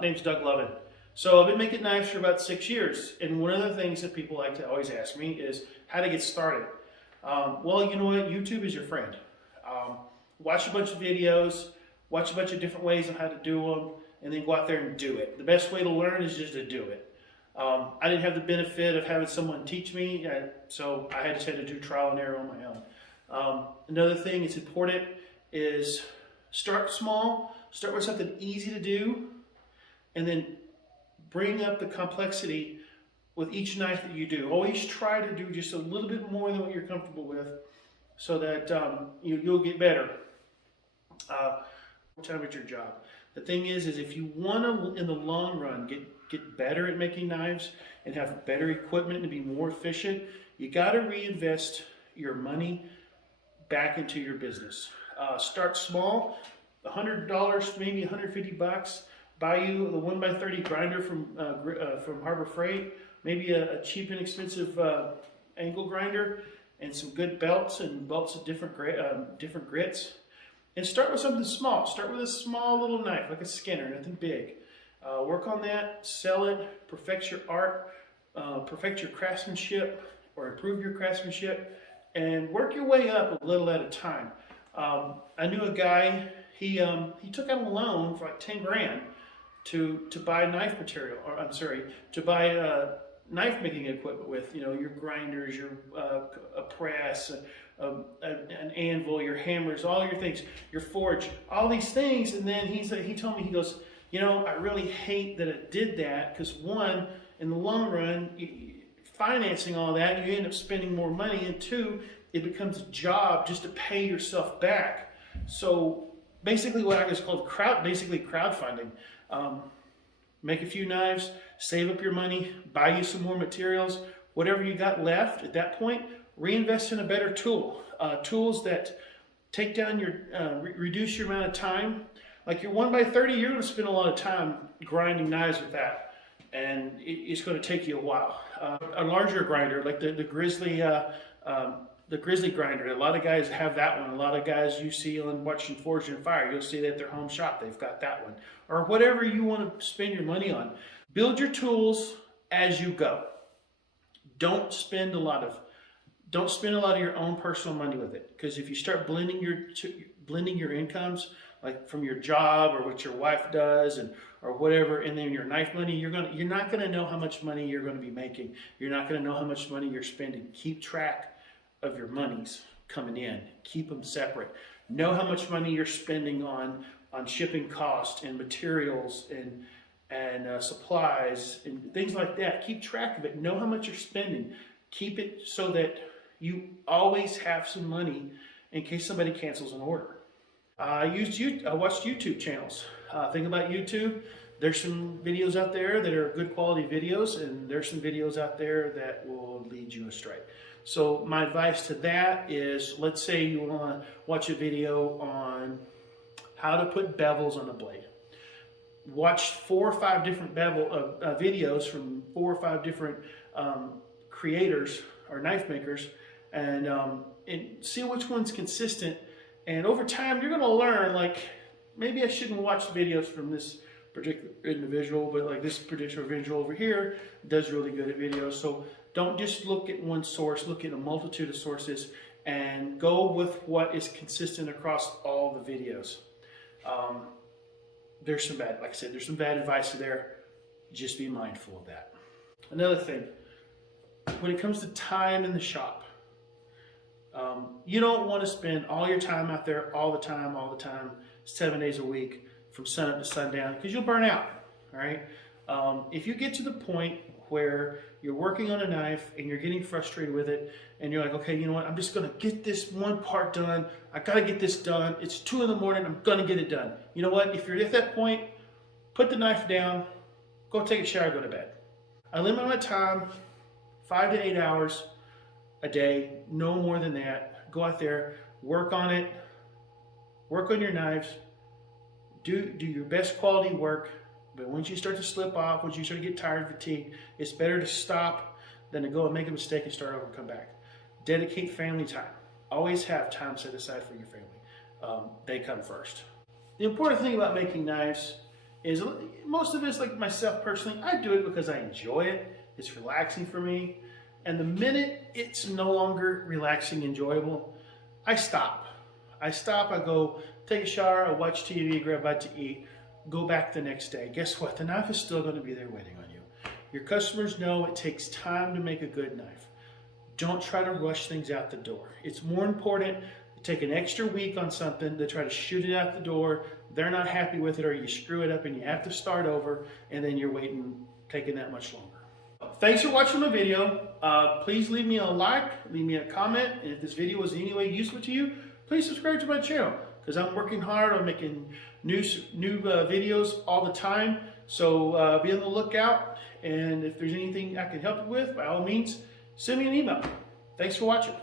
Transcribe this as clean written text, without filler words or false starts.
Name's Doug Lovin. So I've been making knives for about 6 years, and one of the things that people like to always ask me is how to get started. Well, you know what? YouTube is your friend. Watch a bunch of videos, watch a bunch of different ways on how to do them, and then go out there and do it. The best way to learn is just to do it. I didn't have the benefit of having someone teach me, so I just had to do trial and error on my own. Another thing that's important is start small, start with something easy to do, and then bring up the complexity with each knife that you do. Always try to do just a little bit more than what you're comfortable with so that you'll get better. Time at your job. The thing is if you want to, in the long run, get better at making knives and have better equipment and be more efficient, you got to reinvest your money back into your business. Start small, $100, maybe $150. Buy you the 1x30 grinder from Harbor Freight, maybe a cheap and expensive angle grinder, and some good belts and belts of different grits. And start with something small. Start with a small little knife, like a Skinner, nothing big. Work on that, sell it, perfect your art, perfect your craftsmanship, or improve your craftsmanship, and work your way up a little at a time. I knew a guy, he took out a loan for like 10 grand to buy knife material, or I'm sorry, to buy knife making equipment with, your grinders, your a press, an anvil, your hammers, all your things, your forge, all these things. And then he told me, he goes, I really hate that I did that, because one, in the long run, financing all that, you end up spending more money, and two, it becomes a job just to pay yourself back. So basically what I just called crowdfunding. Make a few knives, save up your money, buy you some more materials, whatever you got left at that point, reinvest in a better tool. Tools that take down reduce your amount of time. Like your 1x30, you're going to spend a lot of time grinding knives with that, and it's going to take you a while. A larger grinder, like the Grizzly grinder, a lot of guys have that one. A lot of guys you see on watching Forged in Fire, you'll see that at their home shop, they've got that one. Or whatever you want to spend your money on. Build your tools as you go. Don't spend a lot of your own personal money with it, because if you start blending your incomes, like from your job or what your wife does or whatever, and then your knife money, you're not going to know how much money you're going to be making. You're not going to know how much money you're spending. Keep track of your monies coming in. Keep them separate. Know how much money you're spending on shipping costs and materials and supplies and things like that. Keep track of it. Know how much you're spending. Keep it so that you always have some money in case somebody cancels an order. I watched YouTube channels. Think about YouTube. There's some videos out there that are good quality videos, and there's some videos out there that will lead you astray. So my advice to that is, let's say you want to watch a video on how to put bevels on a blade. Watch 4 or 5 different videos from 4 or 5 different creators or knife makers, and see which one's consistent. And over time, you're going to learn, like, maybe I shouldn't watch videos from this particular individual, but like this particular individual over here does really good at videos. So don't just look at one source, look at a multitude of sources, and go with what is consistent across all the videos. There's some bad advice there. Just be mindful of that. Another thing, when it comes to time in the shop, you don't want to spend all your time out there all the time, 7 days a week, from sunup to sundown, because you'll burn out. All right. If you get to the point where you're working on a knife and you're getting frustrated with it, and you're like, okay, you know what? I'm just going to get this one part done. I got to get this done. It's 2 in the morning. I'm going to get it done. You know what? If you're at that point, put the knife down, go take a shower, go to bed. I limit my time 5 to 8 hours a day, no more than that. Go out there, work on it, work on your knives, do your best quality work. But once you start to slip off, once you start to get tired and fatigued, it's better to stop than to go and make a mistake and start over and come back. Dedicate family time. Always have time set aside for your family. They come first. The important thing about making knives is most of it's like myself personally, I do it because I enjoy it. It's relaxing for me. And the minute it's no longer relaxing, enjoyable, I stop. I go take a shower, I watch TV, grab a bite to eat, go back the next day. Guess what? The knife is still going to be there waiting on you. Your customers know it takes time to make a good knife. Don't try to rush things out the door. It's more important to take an extra week on something to try to shoot it out the door. They're not happy with it, or you screw it up and you have to start over, and then you're taking that much longer. Thanks for watching my video. Please leave me a like, leave me a comment, and if this video was in any way useful to you, please subscribe to my channel, because I'm working hard on making new videos all the time. So be on the lookout, and if there's anything I can help you with, by all means, send me an email. Thanks for watching.